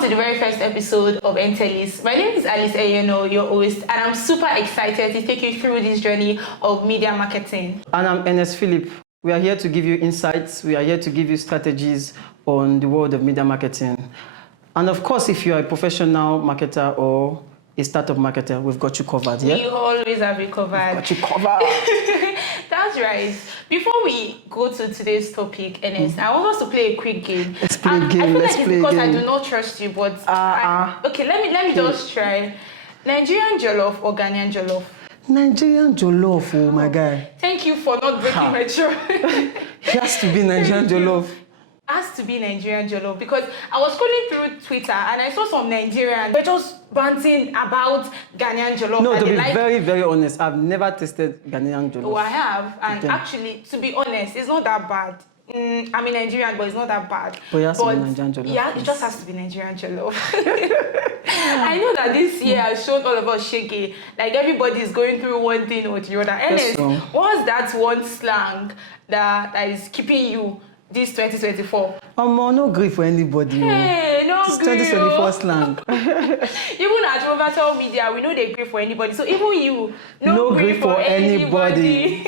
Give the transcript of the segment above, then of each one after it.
Welcome to the very first episode of Entelis. My name is Alice Eyeno, your host, and I'm super excited to take you through this journey of media marketing. And I'm Ernest Philip. We are here to give you insights. We are here to give you strategies on the world of media marketing. And of course, if you are a professional marketer or a startup marketer, we've got you covered. Yeah? We always have you covered. We've got you covered. That's right. Before we go to today's topic, Ernest, I want us to play a quick game. Let's play a game. I feel Let's like it's play a because game. I do not trust you, but okay, let me just try. Nigerian jollof or Ghanaian jollof? Nigerian jollof, oh my guy. Thank you for not breaking my trust. It has to be Nigerian jollof. Has to be Nigerian jollof because I was scrolling through Twitter and I saw some Nigerians were just ranting about Ghanaian jollof. No, to be very, very honest, I've never tasted Ghanaian jollof. Oh, I have, and actually, to be honest, it's not that bad. I'm a Nigerian, but it's not that bad. But it has to be Nigerian jollof. Yeah, it just has to be Nigerian jollof. I know that this year has shown all of us shaky. Like everybody is going through one thing or the other. Ernest, what's that one slang that is keeping you this 2024? No grief for anybody. Hey, no grief. 2024 slang. Even at Rovatel Media, we know they grief for anybody. So even you, no grief for anybody.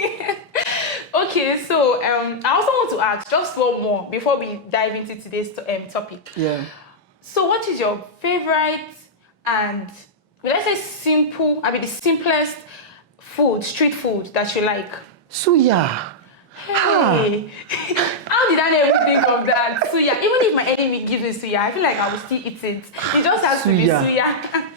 Okay, so I also want to ask just one more before we dive into today's topic. Yeah. So what is your favorite and, will I say simple, the simplest food, street food that you like? Suya. Hey, how did I never think of that? Suya. Even if my enemy gives me suya, I feel like I will still eat it. It just has to be suya.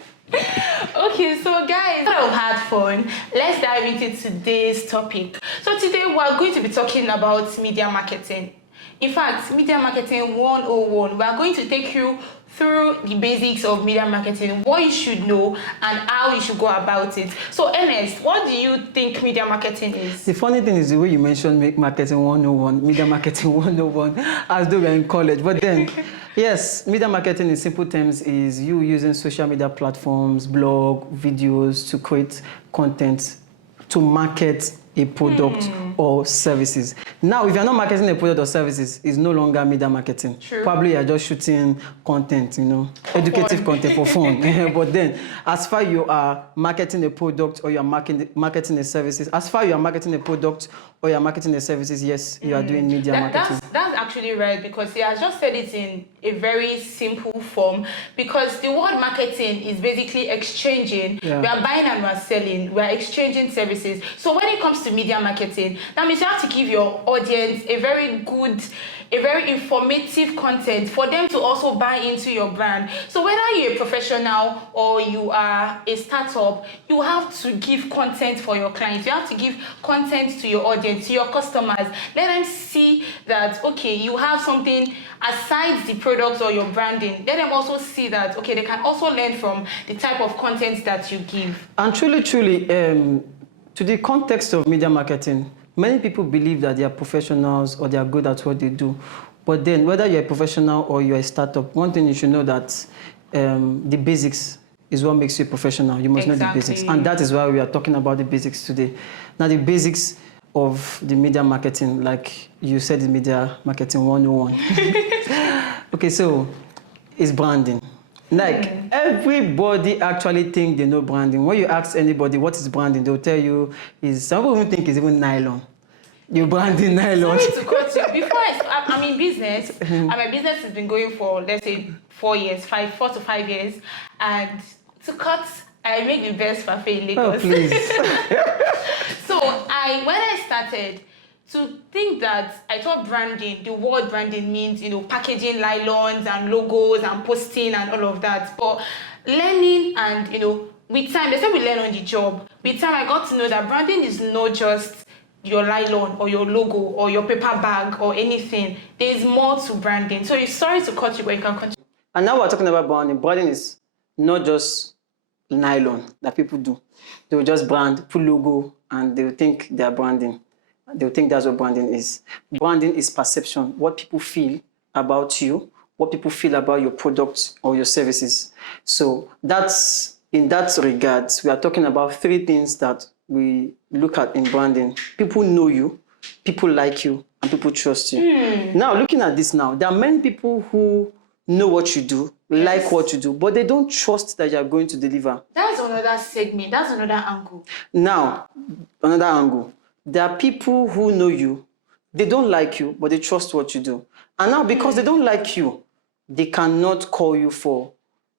Okay, so guys, I've had fun. Let's dive into today's topic. So today we're going to be talking about media marketing. In fact, media marketing 101. We are going to take you through the basics of media marketing, what you should know and how you should go about it. So Ernest, what do you think media marketing is? The funny thing is the way you mentioned marketing 101, media marketing 101, as though we're in college. But then, yes, media marketing in simple terms is you using social media platforms, blog, videos to create content to market a product or services. Now, if you're not marketing a product or services, it's no longer media marketing. True. Probably you're just shooting content, educative content for fun. But then, as far you are marketing a product or you're marketing a services, as far you are marketing a product or you're marketing a services, yes, you are doing media marketing. That's actually right, because he has just said it in a very simple form, because the word marketing is basically exchanging. Yeah. We are buying and we are selling. We are exchanging services. So when it comes to media marketing, that means you have to give your audience a very good, a very informative content for them to also buy into your brand. So whether you're a professional or you are a startup, you have to give content for your clients. You have to give content to your audience, to your customers. Let them see that, okay, you have something aside the product or your branding. Let them also see that, okay, they can also learn from the type of content that you give. And truly, to the context of media marketing, many people believe that they are professionals or they are good at what they do. But then, whether you're a professional or you're a startup, one thing you should know that the basics is what makes you a professional. You must know the basics. And that is why we are talking about the basics today. Now, the basics of the media marketing, like you said, the media marketing 101. Okay, so it's branding. Like, everybody actually think they know branding. When you ask anybody what is branding, they'll tell you some people even think it's even nylon. You're branding nylon. Sorry to cut you. Before I'm in business, and my business has been going for, let's say, 4 to 5 years. And to cut, I make the best parfait in Lagos. Oh, please. So when I started to think that, I thought branding, the word branding means, packaging nylons and logos and posting and all of that. But learning and, with time, they say we learn on the job. With time, I got to know that branding is not just your nylon or your logo or your paper bag or anything. There's more to branding. So sorry to cut you, but you can continue. And now we're talking about branding. Branding is not just nylon that people do. They will just brand, put logo, and they will think they are branding. They will think that's what branding is. Branding is perception, what people feel about you, what people feel about your products or your services. So that's, in that regard, we are talking about 3 things that we look at in branding. People know you, people like you, and people trust you. Now, looking at this now, there are many people who know what you do, like what you do, but they don't trust that you're going to deliver. That's another segment. That's another angle. Now, another angle. There are people who know you, they don't like you, but they trust what you do. And now, because they don't like you, they cannot call you for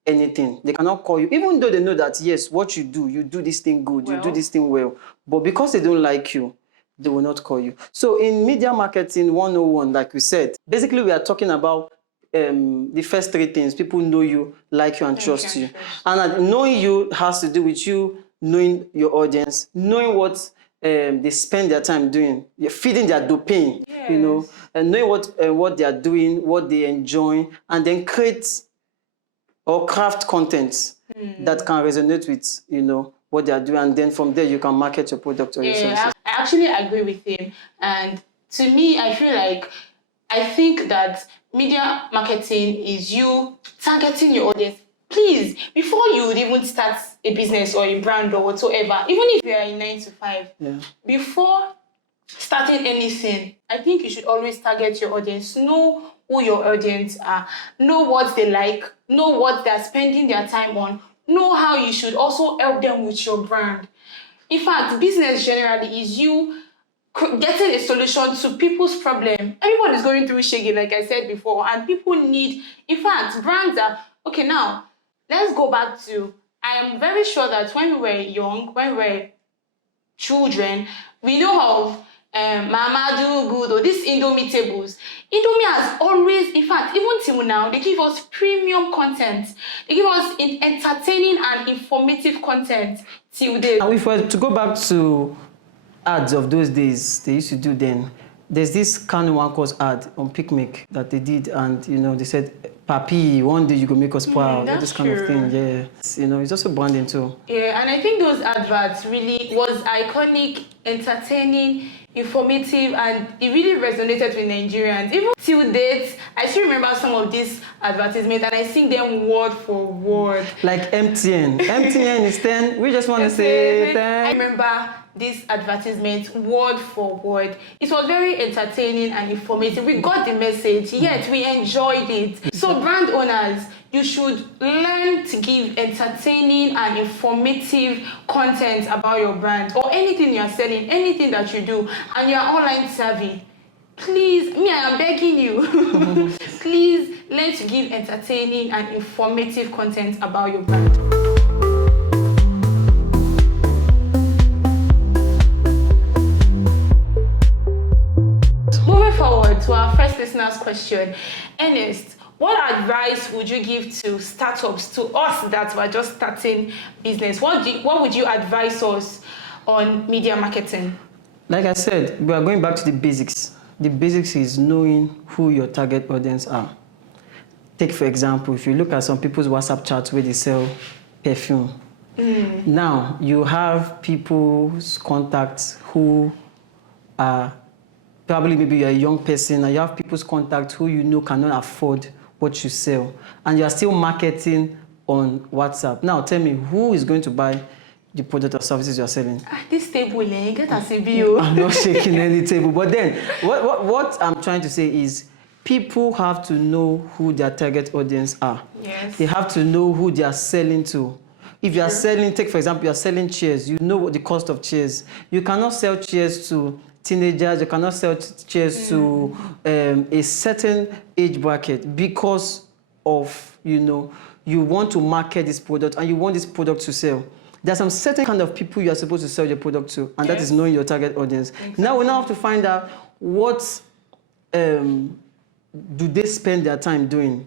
anything. They cannot call you, even though they know that, yes, what you do this thing good, you do this thing well. But because they don't like you, they will not call you. So in Media Marketing 101, like we said, basically we are talking about the first three things. People know you, like you, and trust you. And knowing you has to do with you knowing your audience, knowing what they spend their time doing. You're feeding their dopamine, you know, and knowing what they are doing, what they enjoy, and then create or craft content that can resonate with, you know, what they are doing, and then from there you can market your product or your services. I actually agree with him, and to me, I think that media marketing is you targeting your audience. Please, before you would even start a business or a brand or whatsoever, even if you are in 9 to 5, before starting anything, I think you should always target your audience. Know who your audience are, know what they like, know what they're spending their time on, know how you should also help them with your brand. In fact, business generally is you getting a solution to people's problem. Everyone is going through shaking, like I said before, and people need, in fact, brands are, okay, now, let's go back to, I am very sure that when we were young, when we were children, we know of Mama Do Good or these Indomie tables. Indomie has always, in fact, even till now, they give us premium content. They give us entertaining and informative content till date. Now, if we were to go back to ads of those days they used to do then, there's this kind of one course ad on Picnic that they did, and you know, they said, Papi, one day you go make us proud, this kind of thing. Yeah, you know, it's also branding too. Yeah, and I think those adverts really was iconic, entertaining, informative, and it really resonated with Nigerians. Even till date, I still remember some of these advertisements and I sing them word for word. Like MTN. MTN is 10. We just want to say 10. I remember this advertisement word for word. It was very entertaining and informative. We got the message, yet we enjoyed it. So brand owners, you should learn to give entertaining and informative content about your brand or anything you are selling, anything that you do, and you are online savvy. Please, I am begging you, please learn to give entertaining and informative content about your brand. Moving forward to our first listener's question, Ernest, what advice would you give to startups, to us that were just starting business? What would you advise us on media marketing? Like I said, we are going back to the basics. The basics is knowing who your target audience are. Take, for example, if you look at some people's WhatsApp chats where they sell perfume. Now, you have people's contacts who are probably maybe you're a young person and you have people's contacts who you know cannot afford what you sell. And you are still marketing on WhatsApp. Now, tell me, who is going to buy the product or services you're selling? This table, get a CBO. I'm not shaking any table. But then, what I'm trying to say is, people have to know who their target audience are. Yes. They have to know who they are selling to. If you are selling, take for example, you are selling chairs, you know what the cost of chairs. You cannot sell chairs to teenagers, you cannot sell chairs to a certain age bracket because of, you know, you want to market this product and you want this product to sell. There's some certain kind of people you are supposed to sell your product to, and that is knowing your target audience. Exactly. Now we now have to find out what do they spend their time doing.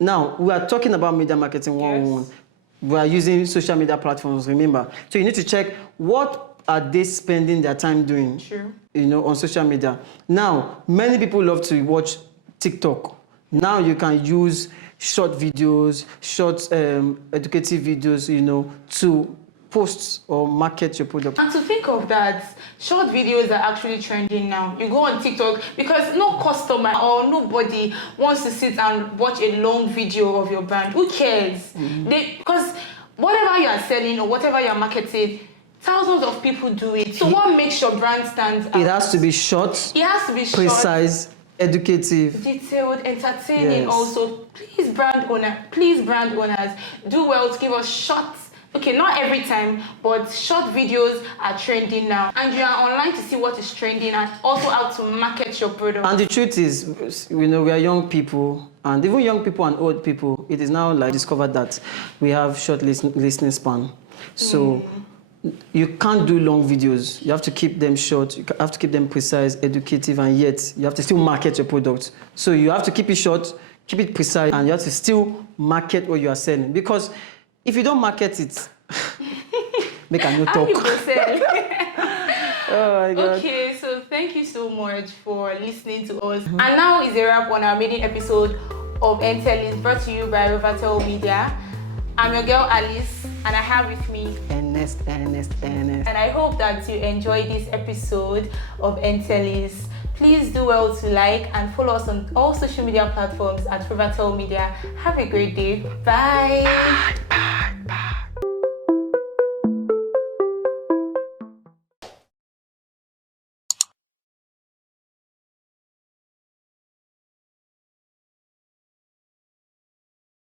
Now, we are talking about media marketing 101. We are using social media platforms, remember. So you need to check what are they spending their time doing, you know, on social media. Now, many people love to watch TikTok. Now you can use short videos, short educative videos, you know, to post or market your product. And to think of that, short videos are actually trending now. You go on TikTok because no customer or nobody wants to sit and watch a long video of your brand. Who cares? Because whatever you are selling or whatever you are marketing, thousands of people do it. So what makes your brand stand out? It has to be short. It has to be short. Precise. educative, detailed, entertaining. Yes. Also, please brand owners, do well to give us shorts. Okay, not every time, but short videos are trending now, and you are online to see what is trending and also how to market your product. And the truth is, we are young people, and even young people and old people, it is now like discovered that we have short listening span. So you can't do long videos. You have to keep them short. You have to keep them precise, educative, and yet you have to still market your product. So you have to keep it short, keep it precise, and you have to still market what you are selling. Because if you don't market it, make a no talk. How you go sell? Oh my God. Okay, so thank you so much for listening to us. And now is a wrap on our maiden episode of Entelis, brought to you by Rivertel Media. I'm your girl Alice, and I have with me Ernest. And I hope that you enjoyed this episode of Entelis. Please do well to like and follow us on all social media platforms at Rivertel Media. Have a great day. Bye. Bye.